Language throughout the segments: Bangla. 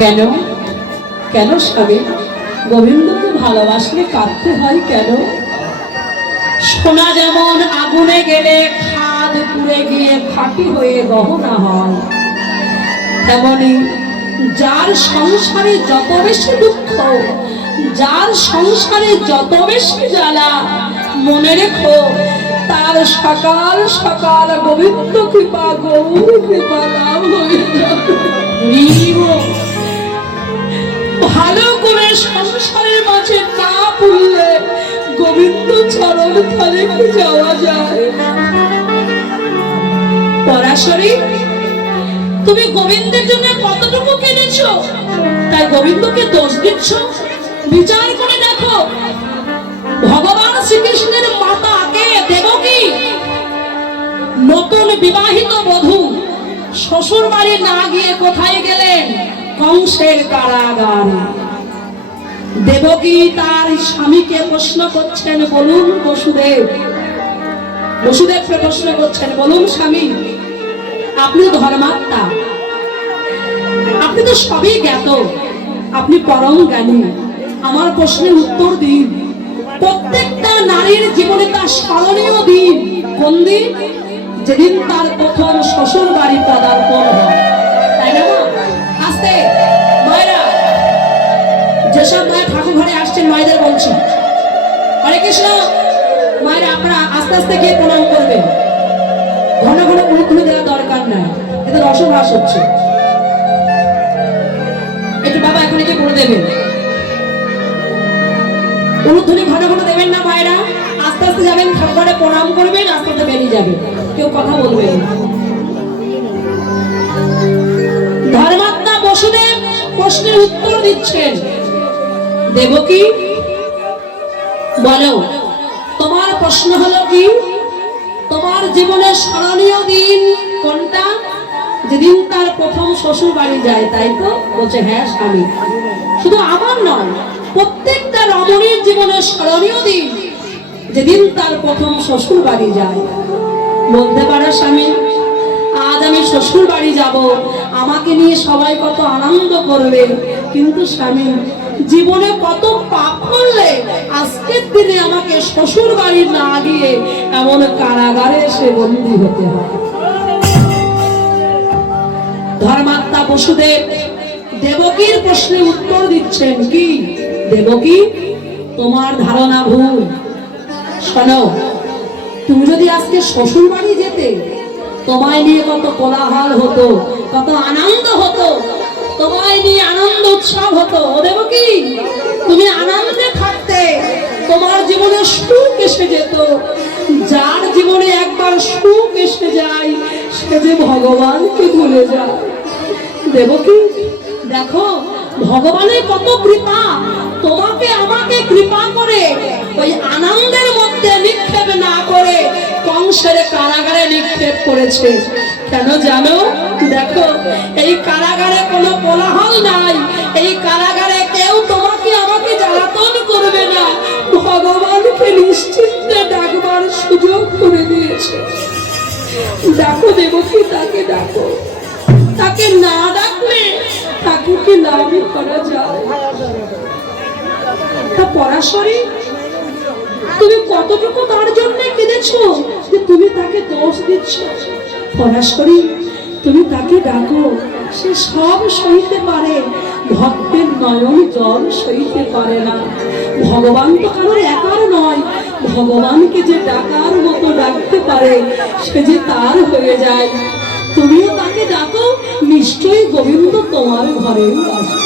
কেন কেন স্বামী, গোবিন্দকে ভালোবাসলে কাঁদতে হয় কেন? সোনা যেমন আগুনে গেলে খাদ পুড়ে গিয়ে খাঁটি হয়ে গহনা হয়, তেমনি যার সংসারে যত বেশি দুঃখ, যার সংসারে যত বেশি জ্বালা, মনে রেখো তার সকাল সকাল গোবিন্দ কৃপা গৌর কৃপা লাভ হয়ে যাবে। ভালো করে সংসারের মাঝে না পড়লে গোবিন্দ চরণ তলে কি যাওয়া যায়? পরাশরী, তুমি গোবিন্দের জন্য কতটুকু কেঁদেছো, তাই গোবিন্দকে দোষ দিচ্ছ? বিচার করে দেখো, ভগবান শ্রীকৃষ্ণের মাতা কে? দেবকী। নতুন বিবাহিত বধূ শ্বশুর বাড়ি না গিয়ে কোথায় গেলেন? কংসের কারাগারে। দেবকী তার স্বামীকে প্রশ্ন করছেন, বলুন বসুদেব, বসুদেবকে প্রশ্ন করছেন, বলুন স্বামী, আপনি ধর্মাত্মা, আপনি তো সবই জ্ঞাত, আপনি পরম জ্ঞানী, আমার প্রশ্নের উত্তর দিন। প্রত্যেকটা নারীর জীবনে তার স্মরণীয় দিন কোন দিন? যেদিন তার প্রথম শ্বশুর বাড়ি পদার্পণ হয়, তাই না? আস্তে মায়েরা, যেসব মায়ের ঠাকুর ঘরে আসছেন মায়েদের বলছি, হরে কৃষ্ণ, মায়েরা আপনারা আস্তে আস্তে গিয়ে প্রণাম করবেন, ঘন ঘন মুখগুলো দেওয়ার দরকার নাই, এদের অসভাস হচ্ছে। একটু বাবা এখন গিয়ে বলে দেবেন, উলুধ্বনি ঘন ঘন দেবেন না মায়েরা, আস্তে আস্তে যাবেন, ঠাকুরে প্রণাম করবেন, আস্তে আস্তে বেরিয়ে যাবেন, কেউ কথা বলবেন না। ধর্মাত্মা বসুদেব প্রশ্নের উত্তর দিচ্ছেন, দেবকী বলো, তোমার প্রশ্ন হলো কি? তোমার জীবনের স্মরণীয় দিন কোনটা? যেদিন তার প্রথম শ্বশুর বাড়ি যায়, তাই তো? বলছে হ্যাঁ স্বামী, শুধু আমার নয়, প্রত্যেকটা রমণীর জীবনের স্মরণীয় দিন যেদিন তার প্রথম শ্বশুর বাড়ি যায়। বলতে পারো স্বামী, আজ আমি শ্বশুর বাড়ি যাব, আমাকে নিয়ে সবাই কত আনন্দ করবে, কিন্তু স্বামী জীবনে কত পাপ করলে আজকের দিনে আমাকে শ্বশুর বাড়ি না গিয়ে এমন কারাগারে এসে বন্দী হতে হয়। ধর্মাত্মা বসুদেব দেবকীর প্রশ্নের উত্তর দিচ্ছেন কি? দেবকী, তোমার ধারণা ভুল। শোনো, তুমি যদি আজকে শ্বশুর বাড়ি যেতে, তোমায় নিয়ে কত কোলাহল হতো, কত আনন্দ হতো, তোমায় নিয়ে আনন্দ উৎসব হতো। ও দেবকী, তুমি আনন্দে থাকতে, তোমার জীবনে সুখ এসে যেত। যার জীবনে একবার সুখ এসে যায় সে যে ভগবানকে ভুলে যায়। দেবকী দেখো, ভগবানের কত কৃপা, তোমাকে আমাকে কৃপা করে ওই আনন্দের মধ্যে নিক্ষেপ না করে কংসের কারাগারে নিক্ষেপ করেছে। কেন জানো? দেখো, এই কারাগারে কোনো কোলাহল নাই, এই কারাগারে কেউ তোমাকে আমাকে জ্বালাতন করবে না, ভগবানকে নিশ্চিন্তে ডাকবার সুযোগ করে দিয়েছে। ডাকো দেবকী, তাকে ডাকো, তাকে না ডাকলে তাকে কি নামই করা যায়? তা পরাশরী, তুমি কতটুকু তার জন্য কেঁদেছো যে তুমি তাকে দোষ দিচ্ছ? পরাশরী, তুমি তাকে ডাকো, সে সব সইতে পারে, ভক্তের নয়ন জল সইতে পারে না। ভগবান তো কারোর একার নয়, ভগবানকে যে ডাকার মতো ডাকতে পারে সে যে তার হয়ে যায়। তুমিও তাকে ডাকো, নিশ্চয়ই গোবিন্দ তোমার ঘরে আসবে।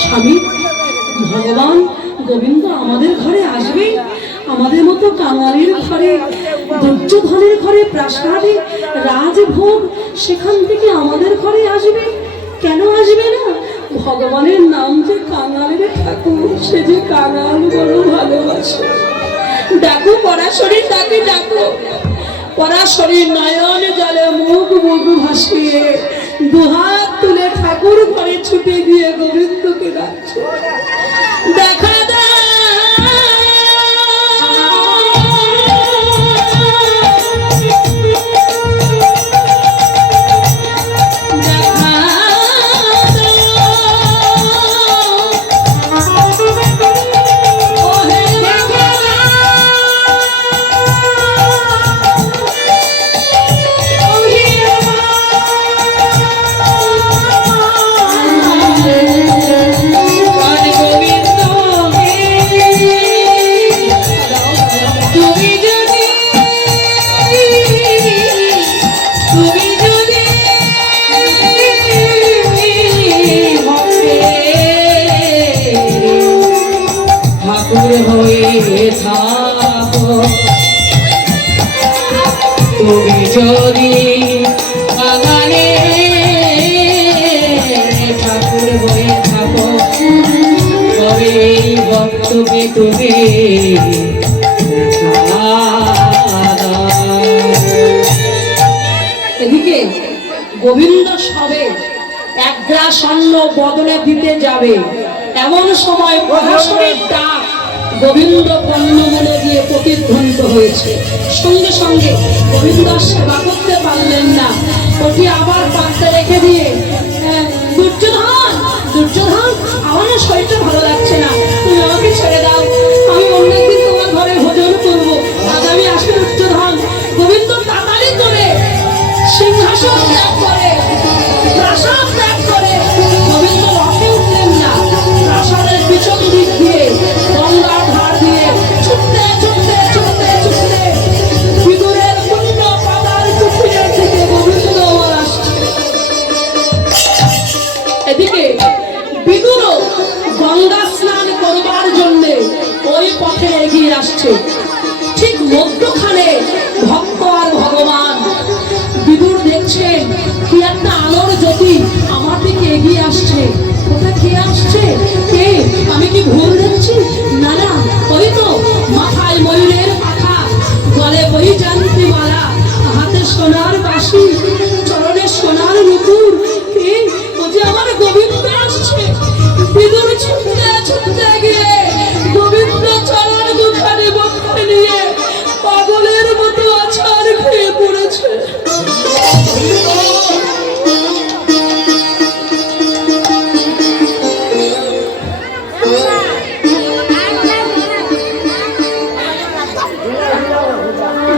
স্বামী, ভগবান গোবিন্দ আমাদের ঘরে আসবে, আমাদের মতো কাঙালির ঘরে, দুর্যোধনের ঘরে প্রাসাদে রাজভোগ, সেখান থেকে আমাদের ঘরে আসবে। কেন আসবে না? ভগবানের নাম যে কাঙালের ঠাকুর, সে যে কাঙাল বড় ভালোবাসে। ডাকো পরাশরী, তাকে ডাকো। পরাশরী নয়ন জলে মুখ মুখ ভাসিয়ে দুহাত তুলে ঠাকুর ঘরে ছুটে গিয়ে গোবিন্দকে ডাকছে, দেখা তুমি তুমি এদিকে গোবিন্দ সবে এক গ্রাস অন্ন বদলে দিতে যাবে, এমন সময় প্রহসনের ডাক গোবিন্দ কর্ণমূলে গিয়ে প্রতিধ্বনিত হয়েছে। সঙ্গে সঙ্গে গোবিন্দ সেবা করতে পারলেন না, ওটি আবার পাত্রে রেখে দিয়ে দুর্যোধন দুর্যোধন আমার শরীরটা ভালো লাগছে না, তুমি আমাকে ছেড়ে দাও, আমি অন্যদিন তোমার ঘরে ভোজন করবো, আজ আমি আসি দুর্যোধন। গোবিন্দ তাড়াতাড়ি করে সিংহাসন ত্যাগ করে প্রাসাদ ত্যাগ করে গোবিন্দ রথে উঠলেন না, প্রাসাদের পিছন দিক দিয়ে গঙ্গার ধার দিয়ে ছুটতে ছুটতে ছুটতে ছুটতে বিদুরের পুণ্য পাতার কুঠিরের থেকে গোবিন্দ আমার আসছে। এদিকে বিদুরও গঙ্গা স্নান করবার জন্য ওই পথে এগিয়ে আসছে। ঠিক মধ্যখানে ভক্ত আর ভগবান। বিদুর দেখছেন কি একটা আলোর জ্যোতি আমার দিকে এগিয়ে আসছে, ওটা কে আসছে, কে, আমি কি ভুল দেখছি? না না, ওই তো মাথায় ময়ূরের পাখা, গলে বৈজয়ন্তী মালা, হাতে সোনার বাঁশি, চরণে সোনার নুপুর, কে, ও যে আমার গোবিন্দ আসছে। বিদুর ছুটতে ছুটতে গিয়ে গোবিন্দ চরণ দুখানে বক্ষে নিয়ে পাগলের মতো আছাড় খেয়ে পড়েছে।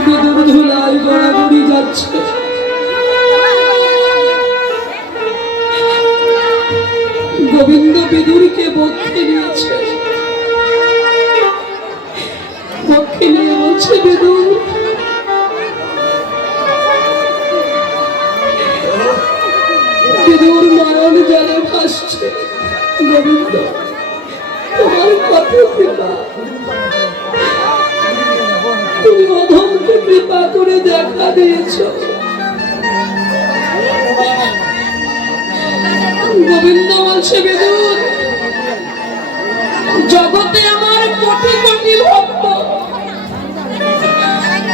বিদুর ধুলায় গড়াগড়ি যাচ্ছে। গোবিন্দ বিদুরকে বক্ষে নিয়েছে, বক্ষে নিয়ে বলছে, বিদুর বিদুর নয়ন জলে ভাসছে। গোবিন্দ তোমার কত কৃপা, তুমি অধমকে কৃপা করে দেখা দিয়েছ। গোবিন্দ বলছে, বিদুর জগতে আমার কোটি কোটি ভক্ত,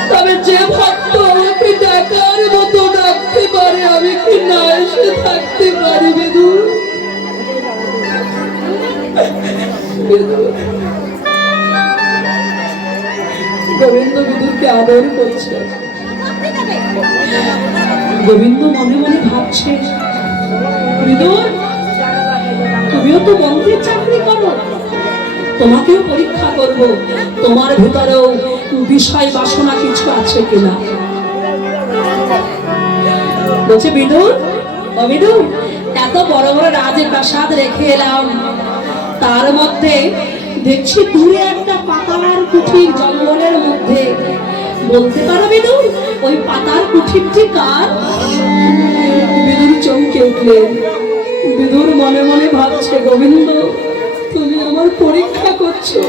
তবে যে ভক্ত আমাকে ডাকার মতো ডাকতে পারে আমি কি না এসে থাকতে পারি? বিদুর গোবিন্দ বিদুরকে আদর করছে। গোবিন্দ মনে মনে ভাবছে, বিদুর তুমিও তো মন্ত্রীর চাকরি করো, তোমাকেও পরীক্ষা করব, তোমার ভিতরেও বিষয় বাসনা কিছু আছে কিনা। বলছে, বিদুর ও বিদুর, এত বড় বড় রাজপ্রাসাদ রেখে এলাম, তার মধ্যে দেখছি দূরে একটা পাতার কুঠির জঙ্গলের মধ্যে, বলতে পারো বিদুর ওই পাতার কুঠিরটি কার? বিদুর চমকে উঠলেন। বিদুর মনে মনে ভাবছে, গোবিন্দ তুমি আমার পরীক্ষা করছো,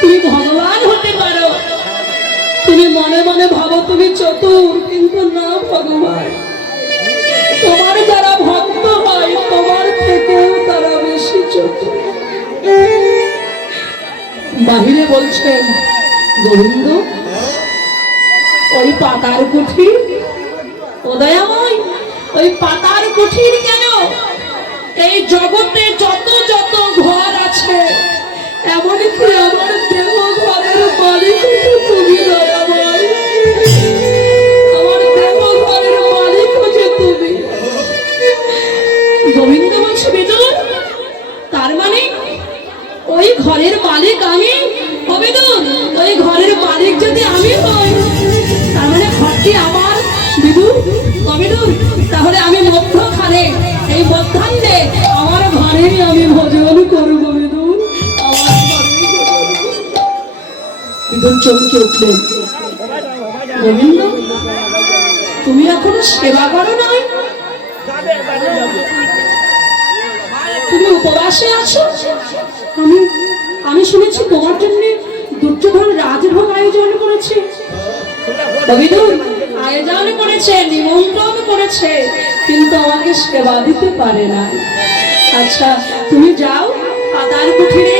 তুমি ভগবান হতে পারো, তুমি মনে মনে ভাবো তুমি চতুর, কিন্তু না ভগবান, তোমার যারা ভক্ত হয় তোমার থেকেও তারা বেশি চতুর। বাহিরে বলছেন, গোবিন্দ ওই পাতার কুঠির, উদয়াময় ওই পাতার কুঠির কেন? এই জগতে যত যত ঘর আছে এমনকি আমার দেহ ঘরের মালিক তুমি দয়াময়, আমার দেহ ঘরের মালিক হচ্ছে তুমি। গোবিন্দ বলছে, বিদুর তার মানে ওই ঘরের মালিক আমি? বিদুর ওই ঘরের মালিক যদি আমি হই তার মানে ঘরটি আমার। বিদুর বিদুর তাহলে আমি মধ্যখানে, এই মধ্যাহ্নে আমার ঘরেই আমি ভোজন করবো। বিদুর আমার ঘরে। বিদুর চমকে উঠলেন, গোবিন্দ তুমি এখনো সেবা করো নাই, তুমি উপবাসে আছো? আমি শুনেছি তোমার জন্য দুর্যোধন রাজভোগ আয়োজন করেছে। বিদুর আয়োজন করেছে, নিমন্ত্রণ করেছে, কিন্তু আমাকে সেবা দিতে পারে না। আচ্ছা তুমি যাও পাতার কুঠিরে।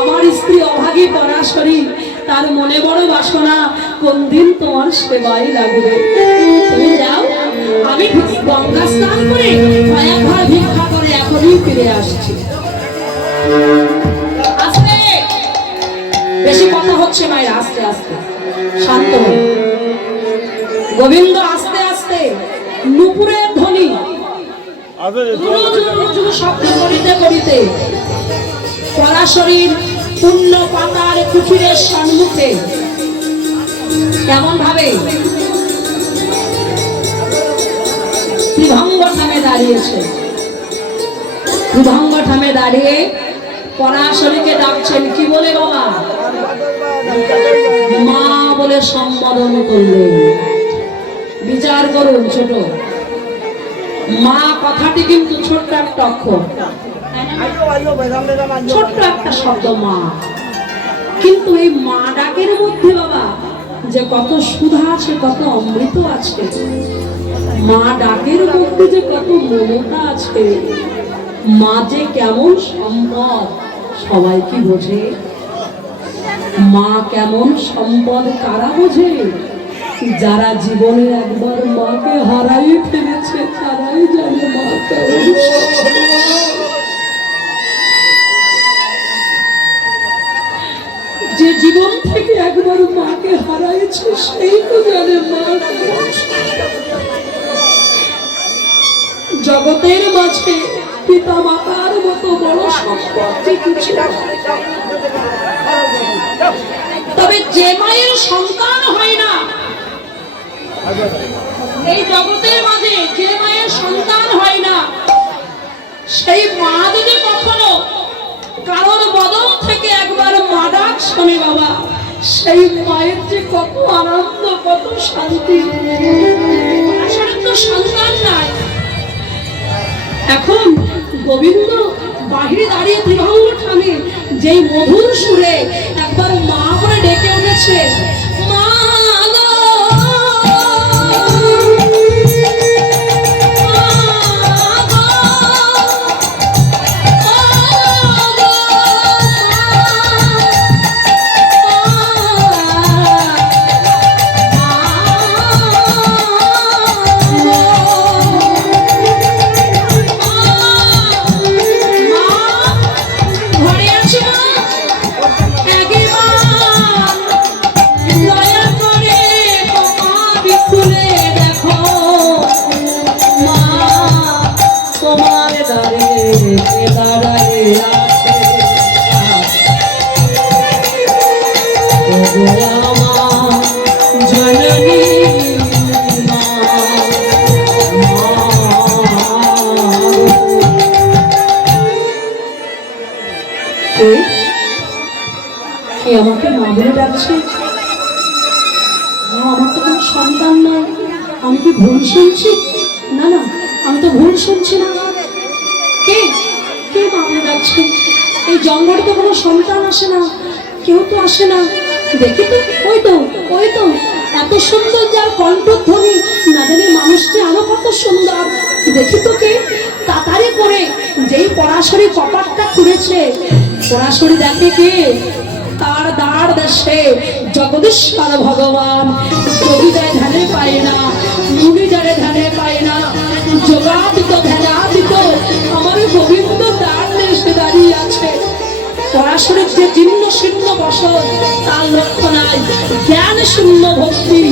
আমার স্ত্রী অভাগী পরাশরী, তার মনে বড় বাসনা কোন দিন তোমার সেবাই লাগবে। তুমি যাও, আমি গঙ্গা স্নান করে কয়েক ঘর ভিক্ষা করে এখনই ফিরে আসছি। আস্তে, বেশি কথা হচ্ছে মায়ের, আস্তে আস্তে শান্ত হও। গোবিন্দ আস্তে আস্তে নুপুরের ধ্বনি শব্দ করিতে করিতে পরাশরীর পূর্ণ পাতার কুঠিরের সম্মুখে কেমন ভাবে ত্রিভঙ্গ ঠামে দাঁড়িয়েছে। ত্রিভঙ্গ ঠামে দাঁড়িয়ে পরাশরীকে ডাকছেন। কি বলে বাবা? মা বলে সম্বোধন করলেন। বিচার করুন, ছোট মা কথাটি কিন্তু ছোট্ট একটা অক্ষর, ছোট্ট একটা শব্দ মা, কিন্তু এই মা ডাকের মধ্যে বাবা যে কত সুধা আছে, কত অমৃত আছে, মা ডাকের মধ্যে যে কত মমতা আছে, মা যে কেমন সম্পদ সবাই কি বোঝে? মা কেমন সম্পদ কারা বোঝে? যারা জীবনে একবার মাকে হারাই ফেলেছে তারাই জানে মা কেমন। যে জীবন থেকে একবার মাকে হারাইছে সেই তো জানে মা কেমন। জগতের মাঝে পিতা মাতার মতো বড় সম্পদ কিছু, তবে যে মায়ের সন্তান হয় না, এই জগতের মাঝে যে মায়ের সন্তান হয় না, সেই মা যদি কখনো কারোর বদন থেকে একবার মা ডাক শোনে বাবা, সেই মায়ের যে কত আনন্দ, কত শান্তি। আসলে তো সন্তান নাই। এখন গোবিন্দ বাহিরে দাঁড়িয়ে ত্রিভঙ্গ ঠামে যেই মধুর সুরে একবার মা বলে ডেকে উঠেছে, মা আমাকে মা বলে ডাকছে। আমার তো কোনো সন্তান নয়, আমি কি ভুল শুনছি? না না, আমি তো ভুল শুনছি না। কে কে মা বলে ডাকছে? এই জঙ্গলে তো কোনো সন্তান আসে না, কেউ তো আসে না। দেখি তো, ওই তো ওই তো এত সুন্দর যার কণ্ঠধ্বনি, না জানি মানুষটি আরো কত সুন্দর। দেখি তো কে? তাড়াতাড়ি করে যেই পরাশরী কপাটটা খুলেছে, পরাশরী দেখে কে? তার দ্বার দেশে জগদীশ্বর ভগবান। যোগী যায় ধ্যানে পায় না, মুনি যারে ধ্যানে পায় না, যোগাদিত ধ্যানাদিত আমার গোবিন্দ দ্বার দেশে দাঁড়িয়ে আছে। পরাশরীর যে জীর্ণ শীর্ণ বসন, তার লক্ষ্য নাই, জ্ঞান শূন্য ভক্তি।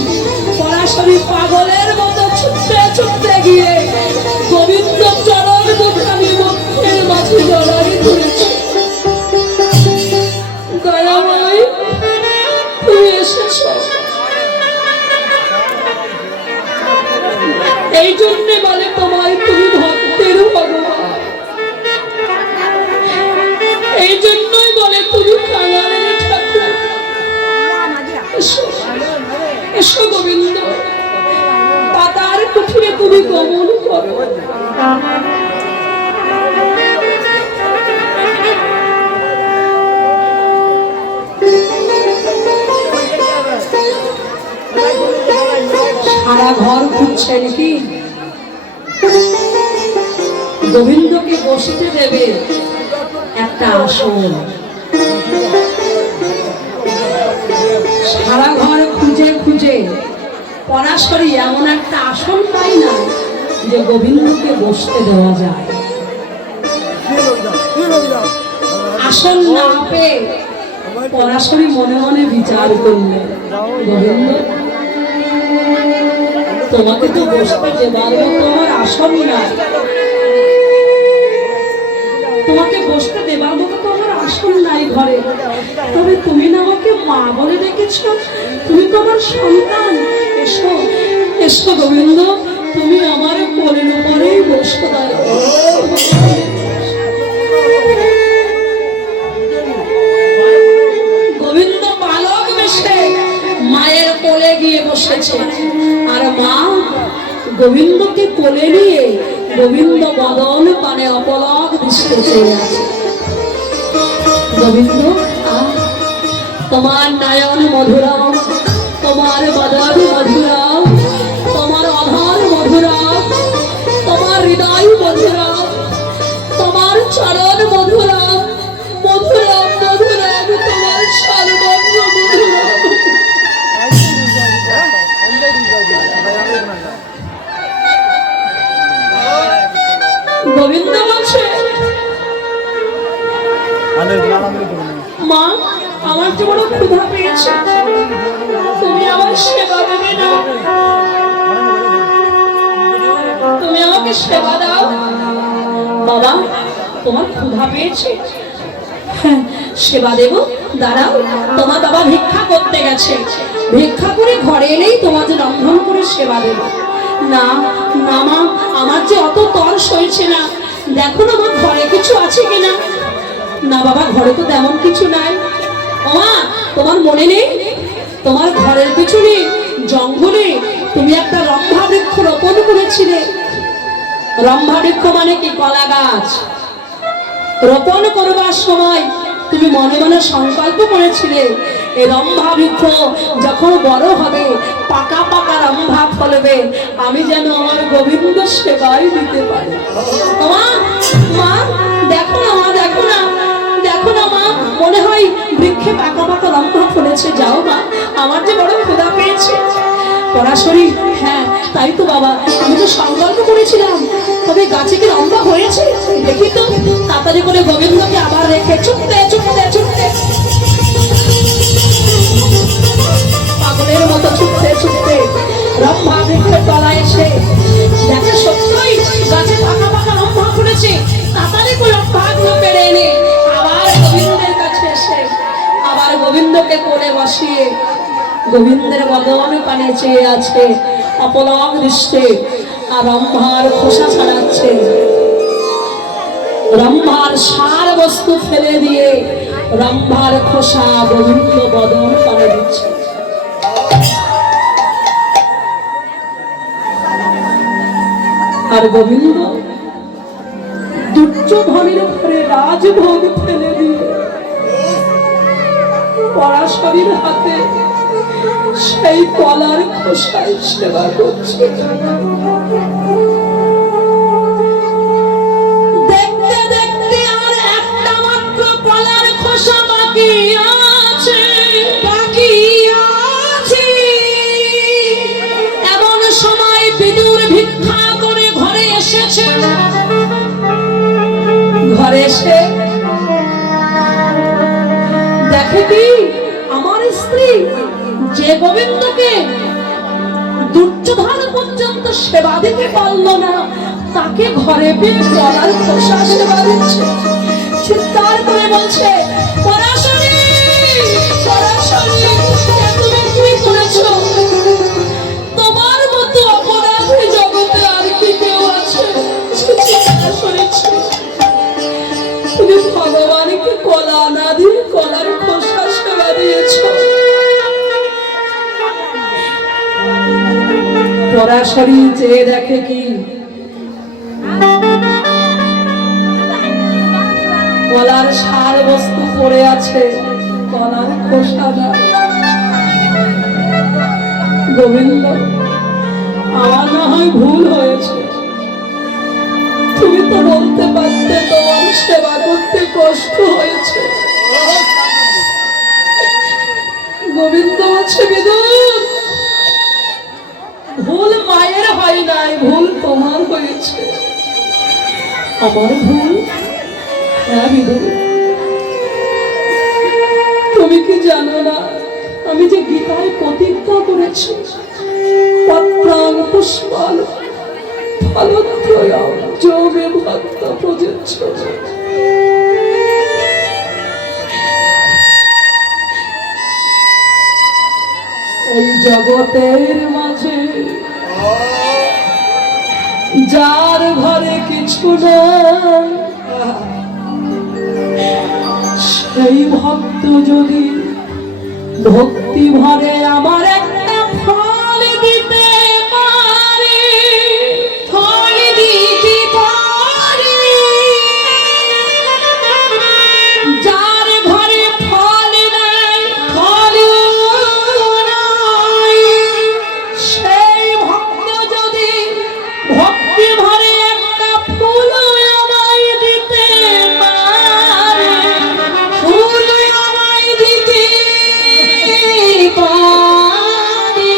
পরাশরী পাগলের মতো ছুটতে ছুটতে গিয়ে গোবিন্দ চরণ দুখানি বক্ষের মাঝে জড়াই ধরেছে। দয়াময়, তুমি এসেছো। এই জন্যে বলে তোমায় তুমি ভক্তের ভগবান, এই জন্যই বলে তুমি কাঙালের ঠাকুর। এসো গোবিন্দ, পাতার কুঠিরে তুমি গমন করো। সারা ঘর খুঁজছেন কি? গোবিন্দকে বসতে দেবে একটা আসন। সারা ঘর খুঁজে খুঁজে পরাশরী এমন একটা আসন পাই না যে গোবিন্দকে বসতে দেওয়া যায়। আসন না পেয়ে পরাশরী মনে মনে বিচার করলে, গোবিন্দ তোমাকে তো বসতে দেবার মতো আমার আসন নাই, তোমাকে বসতে দেবার মতো তো আমার আসন নাই ঘরে, তবে তুমি না আমাকে মা বলে রেখেছো, তুমি তো আমার সন্তান, এসো এসো গোবিন্দ, তুমি আমার কোলের উপরেই বসো। গোবিন্দ বালক বেশে মায়ের কোলে গিয়ে বসেছে, আর মা গোবিন্দকে কোলে নিয়ে গোবিন্দ বদন পানে অপলক দৃষ্টে চেয়ে আছে। গোবিন্দ তোমার নয়ন মধুরা, তোমার বদন মধুরা, তোমার অধর মধুরা, তোমার হৃদয় মধুরা, তোমার চরণ মধুরা, মধুরা মধুরা, তোমার সর্বঙ্গ মধুরা। গোবিন্দ বলছে, মা আমার যে বড় ক্ষুধা পেয়েছে, তুমি আমার সেবা দেবে না, তুমি আমাকে সেবা দাও। বাবা তোমার ক্ষুধা পেয়েছে, হ্যাঁ সেবা দেব, দাঁড়াও। তোমার বাবা ভিক্ষা করতে গেছে, ভিক্ষা করে ঘরে এলেই তোমাকে রন্ধন করে সেবা দেব। না না মা, আমার যে অত তর্স হয়েছে না, দেখো না আমার ঘরে কিছু আছে কিনা। না বাবা ঘরে তো তেমন কিছু নাই। মা তোমার মনে নেই, তোমার ঘরের পিছনে জঙ্গলে তুমি একটা রম্ভা বৃক্ষ রোপণ করেছিলে। রম্ভা বৃক্ষ মানে কি? কলা গাছ। রোপণ করবার সময় তুমি মনে মনে সংকল্প করেছিলে এই রম্ভা বৃক্ষ যখন বড় হবে, পাকা পাকা রম্ভা ফলবে, আমি যেন আমার গোবিন্দ সেবাই দিতে পারি। মা মা দেখো না, মা দেখো না, দেখো না মা, মনে হয় বৃক্ষে পাকা পাকা রম্ভা ফলেছে, যাও মা, আমার যে বড় ক্ষুধা পেয়েছে। পরাশরী হ্যাঁ তাই তো বাবা, আমি তো সংকল্প করেছিলাম, তবে গাছে কি রম্ভা হয়েছে দেখি তো। তাড়াতাড়ি করে গোবিন্দকে আবার রেখে ছুটতে ছুটতে ছুটতে পাগলের মতো ছুটতে ছুটতে রম্ভা বৃক্ষের তলায় এসে দেখে সত্যই গাছে পাকা পাকা রম্ভা ফুলেছে। তাড়াতাড়ি করে রম্ভাগুলো পেরে এনে আবার গোবিন্দের কাছে এসে আবার গোবিন্দকে কোলে বসিয়ে গোবিন্দের বদন পানে চেয়ে আছে অপলক দৃষ্টে, আর রম্ভার খোসা ছাড়াচ্ছে। রম্ভার সার বস্তু ফেলে দিয়ে রম্ভার খোসা গোবিন্দ বদন পানে দিচ্ছে। আর গোবিন্দ দুর্যোধনের ঘরে রাজভোগ ফেলে দিয়ে পরাশরীর হাতে সেই কলার খোসায় সেবা করছে। দেখতে দেখতে আর একটা মাত্র কলার খোসা বাকি আছে, বাকি আছে। এমন সময় বিদুর ভিক্ষা করে ঘরে এসেছে। ঘরে এসে দেখে কি আমার স্ত্রী যে গোবিন্দকে দুর্যোধন পর্যন্ত সেবা দিতে পারল না, তাকে ঘরে পেয়ে কলার খোসা সেবা দিচ্ছে। চিৎকার করে বলছে, পরাশরী পরাশরী তুমি কি করেছো? তোমার মতো অপরাধী জগতে আর কি কেউ আছে? তুমি ভগবানকে কলা না দিয়ে কলার খোসা সেবা দিয়েছ। পরাশরী চেয়ে দেখে কি কলার সার বস্তু পড়ে আছে, কলার খোসা না। গোবিন্দ আমার না হয় ভুল হয়েছে, তুমি তো বলতে পারতে তোমার সেবা করতে কষ্ট হয়েছে। গোবিন্দ বলছে বিদুর, ভুল মায়ের হয় নাই, ভুল তোমার হয়েছে। আমার ভুল? হ্যাঁ বিদুর, তুমি কি জানো না আমি যে গীতায় প্রতিজ্ঞা করেছি, পত্রাং পুষ্পাল ফলত্রয়ং যোগে ভক্ত প্রযচ্ছতে। এই জগতের মাঝে যার ঘরে কিছু নাই, সেই ভক্ত যদি ভক্তি ভরে আমার একটা ফল দিতে পারে, ফল দিতে পারে। যার ঘরে ফল নাই, ফল নাই, সেই ভক্ত যদি ভক্তি ভরে একটা ফুল আমায় দিতে পারে, ফুল আমায় দিতে পারে।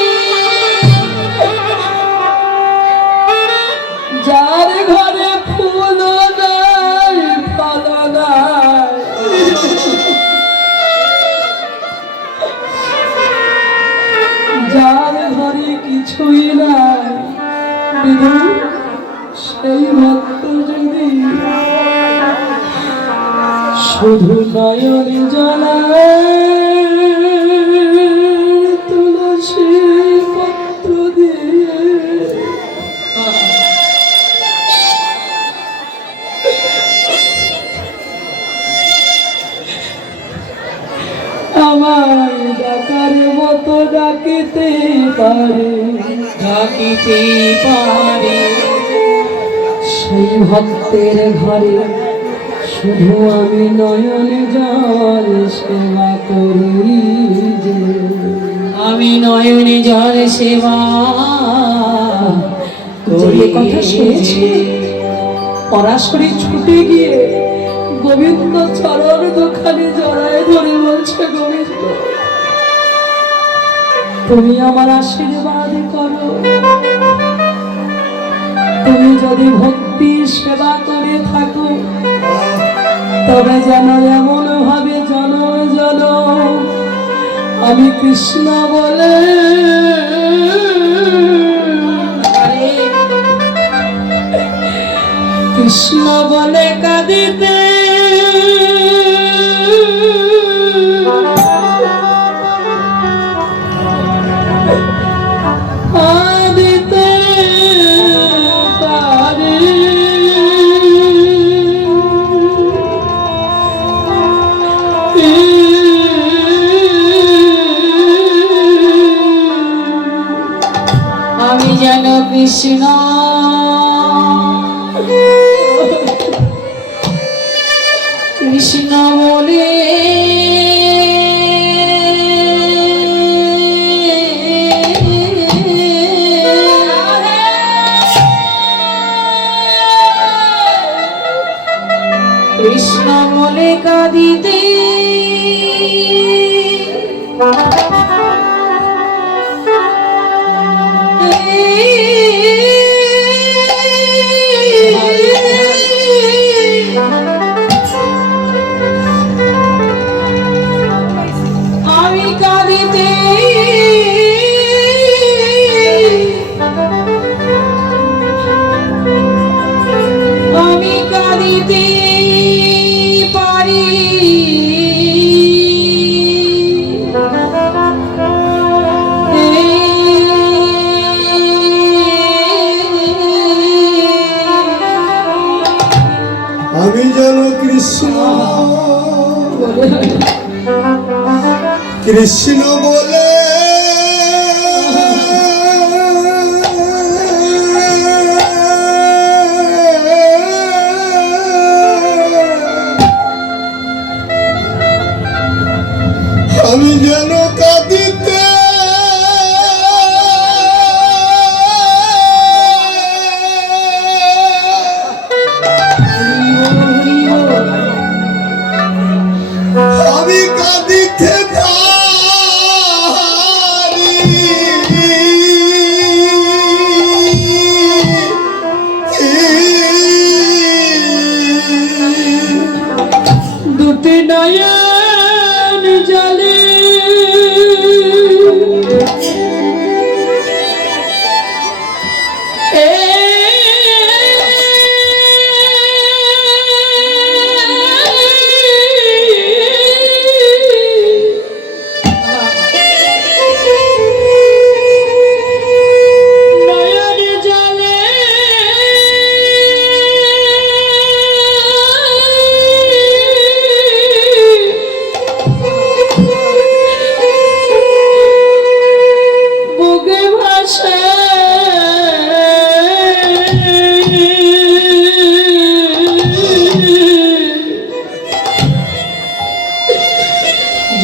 যার ঘরে ফুল নাই, ফল নাই, যার ঘরে কিছুই নাই, সেই ভক্ত যদি শুধু নয়ন জলায় তুলসী পত্র দিয়ে আমায় ডাকার মতো ডাকিতে পারে, ডাকিতে পারে, সেই ভক্তের ঘরে শুধু আমি নয়ন জল সেবা করি যে, আমি নয়ন জল সেবা। যে কথা শুনেছি, পরাশরী ছুটে গিয়ে গোবিন্দ চরণ দুখানি জড়ায় ধরে বলছে, গোবিন্দ তুমি আমার আশীর্বাদ করো, তুমি যদি ভক্তি সেবা করে থাকো তবে যেন এমন ভাবে জনম জনম আমি কৃষ্ণ বলে কৃষ্ণ বলে কাঁদিতে কাঁদিতে পারি। আমি যেন কৃষ্ণ কৃষ্ণ বলে কৃষ্ণ বলে কাঁদিতে আমি কাঁদিতে আমি কাঁদিতে পারি। আমি যেন কৃষ্ণ কৃষ্ণ বলে আমি যেন কাঁদিতে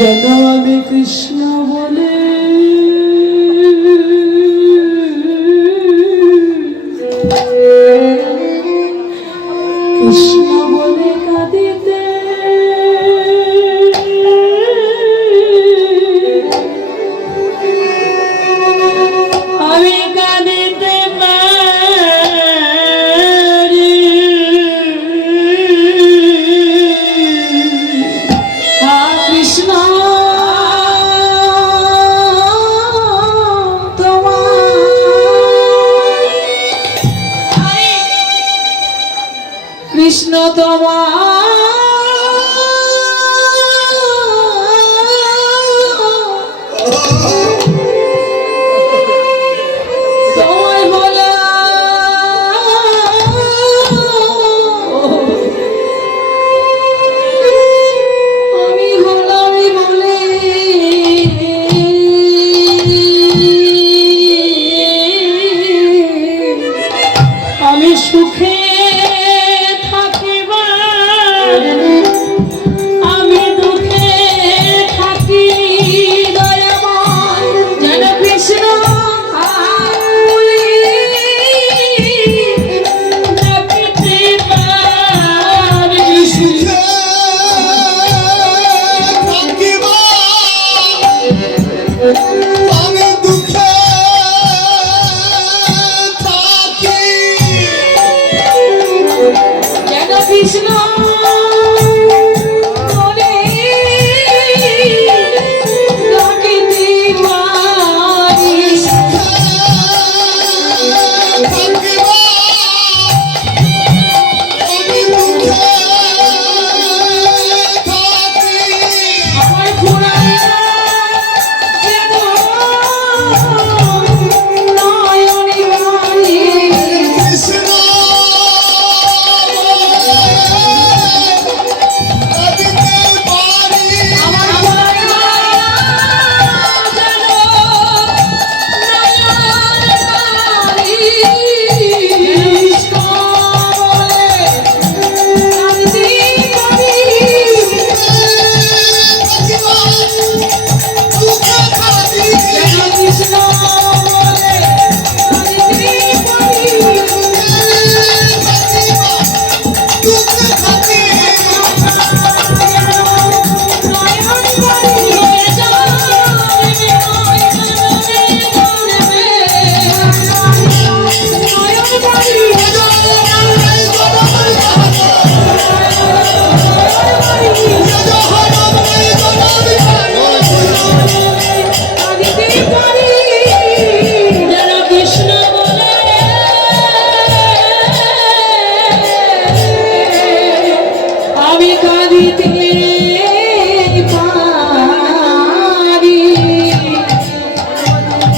যেন আমি কৃষ্ণ বলে কৃষ্ণ বলে কাঁদিতে আমি কাঁদিতে পারি কৃষ্ণ কৃষ্ণ তোমার তোমায় বলা আমি হলাম বলে আমি সুখে আমি দুঃখে থাকি দয়াময় যেন কৃষ্ণ ডাকিতে পারি সুখে থাকিবা আমি দুঃখে থাকি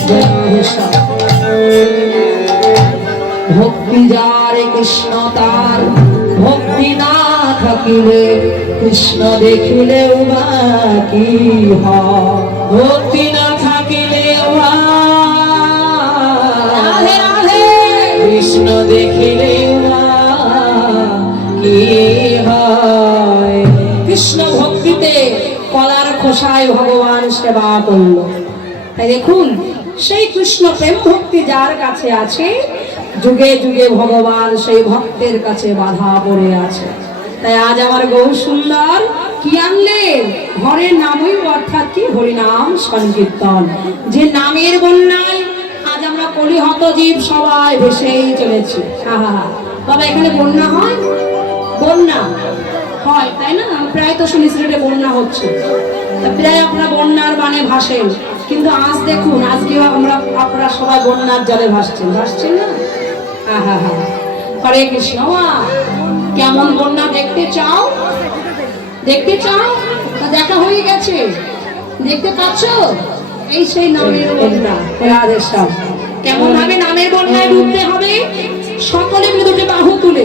যেন কৃষ্ণ ভক্তি যার কৃষ্ণ তার ভক্তি না থাকিলে কৃষ্ণ দেখিলেও বা কি হয় ভক্তি না থাকিলেও কৃষ্ণ দেখিলেও বা কি হয় কৃষ্ণ ভক্তিতে কলার খোসায় ভগবান সেবা করল তাই দেখুন সেই কৃষ্ণ প্রেম ভক্তি যার কাছে আছে যুগে যুগে ভগবান সেই ভক্তের কাছে বাধা পড়ে আছে তাই আজ আমার গৌর সুন্দর কি আনলেন ঘরের নামই অর্থাৎ কি হরিনাম সংকীর্তন যে নামের বন্যায় আজ আমরা কলিহত জীব সবাই ভেসেই চলেছি তবে এখানে বন্যা হয় বন্যা হয় তাই না প্রায় তো শুনি সিলেটে বন্যা হচ্ছে প্রায় আপনারা বন্যার বানে ভাসেন কিন্তু আজ দেখুন আজকে আমরা আপনারা সবাই বন্যার জলে ভাসছেন না আহা হা, হরে কৃষ্ণ। মা কেমন কন্যা দেখতে চাও? দেখতে চাও? তা দেখা হয়ে গেছে, দেখতে পাচ্ছ? এই সেই নামের বন্যা। রাধেশ্যাম। কেমন ভাবে নামের বন্যায় ডুবতে হবে? সকলে মিলে দুটি বাহু তুলে